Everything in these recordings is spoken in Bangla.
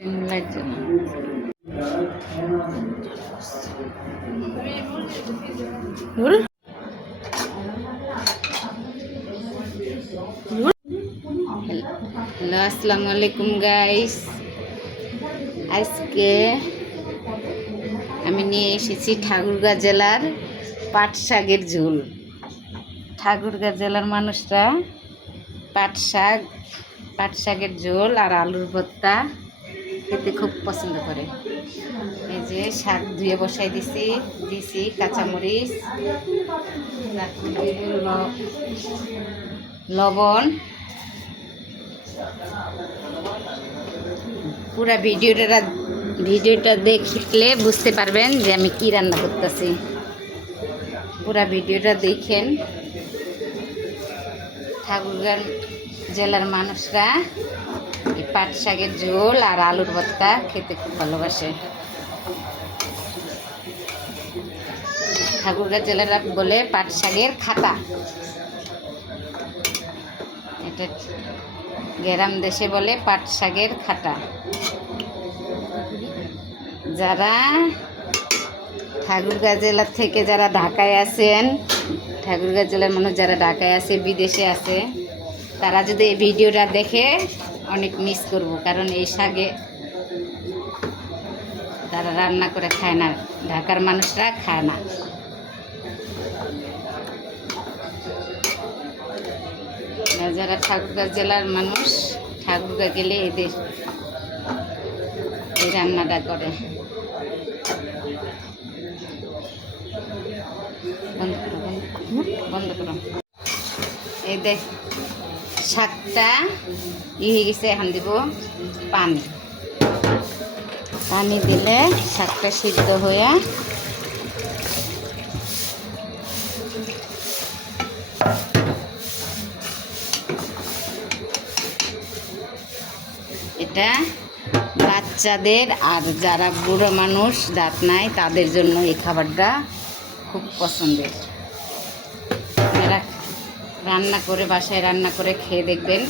হ্যালো, আসসালামু আলাইকুম গাইস। আজকে আমি নিয়ে এসেছি ঠাকুরগাঁ জেলার পাট শাকের ঝোল। ঠাকুরগাঁ জেলার মানুষরা পাট শাকের ঝোল আর আলুর ভর্তা খেতে খুব পছন্দ করে। এই যে শাক ধুয়ে বসাই দিছি কাঁচামরিচ, লবণ। পুরা ভিডিওটা দেখলে বুঝতে পারবেন যে আমি কি রান্না করতেছি। পুরা ভিডিওটা দেখেন। ঠাকুরগাঁও জেলার মানুষরা এই পাট শাকের ঝোল আর আলুর ভর্তা খেতে খুব ভালোবাসে। ঠাকুরগাঁও জেলারা বলে পাট শাকের খাতা। এটা গ্রাম দেশে বলে পাট শাকের খাটা। যারা ঠাকুরগাঁও জেলা থেকে যারা ঢাকায় আছেন, ঠাকুরগাঁও জেলার মানুষ যারা ঢাকায় আছে, বিদেশে আছে, তারা যদি এই ভিডিওটা দেখে অনেক মিস করব। কারণ এই শাকে তারা রান্না করে খায় না, ঢাকার মানুষরা খায় না। যারা ঠাকুরগাঁও জেলার মানুষ, ঠাকুরগাঁও গেলে এদের এই রান্নাটা করে। বন্ধ করো। এই দেখ শাকটা হয়ে গেছে। এখন দিব পানি দিলে শাকটা সিদ্ধ হয়ে এটা বাচ্চাদের আর যারা বুড়ো মানুষ, দাঁত নাই, তাদের জন্য এই খাবারটা খুব পছন্দের। এরা বাসায় রান্না করে খেয়ে দেখবেন,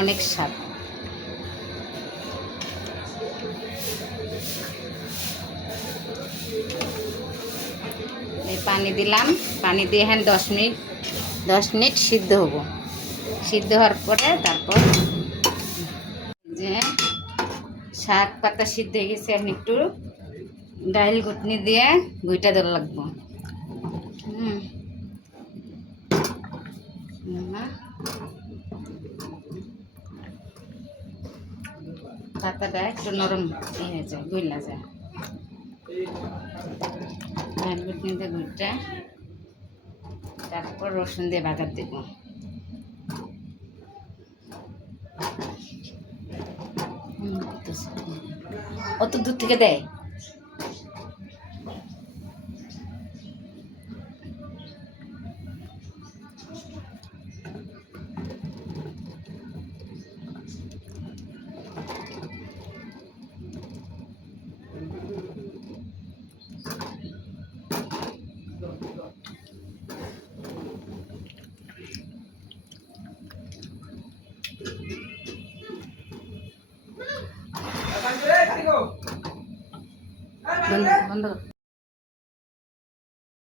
অনেক স্বাদ। এই পানি দিলাম, পানি দিয়ে হ্যাঁ 10 মিনিট সিদ্ধ হবো। সিদ্ধ হওয়ার পরে তারপর যে শাক পাতা সিদ্ধ হয়ে গেছে, এখন একটু ডাইল ঘুটনি দিয়ে গুইটা দেওয়া লাগবো। পাতাটা একটু নরম হয়ে যায়, গুইলা যায়। ডাইল ঘুটনি দিয়ে গুইটা, তারপর রসুন দিয়ে বাগার দেব। অত দূর থেকে দেয়। বন্ধ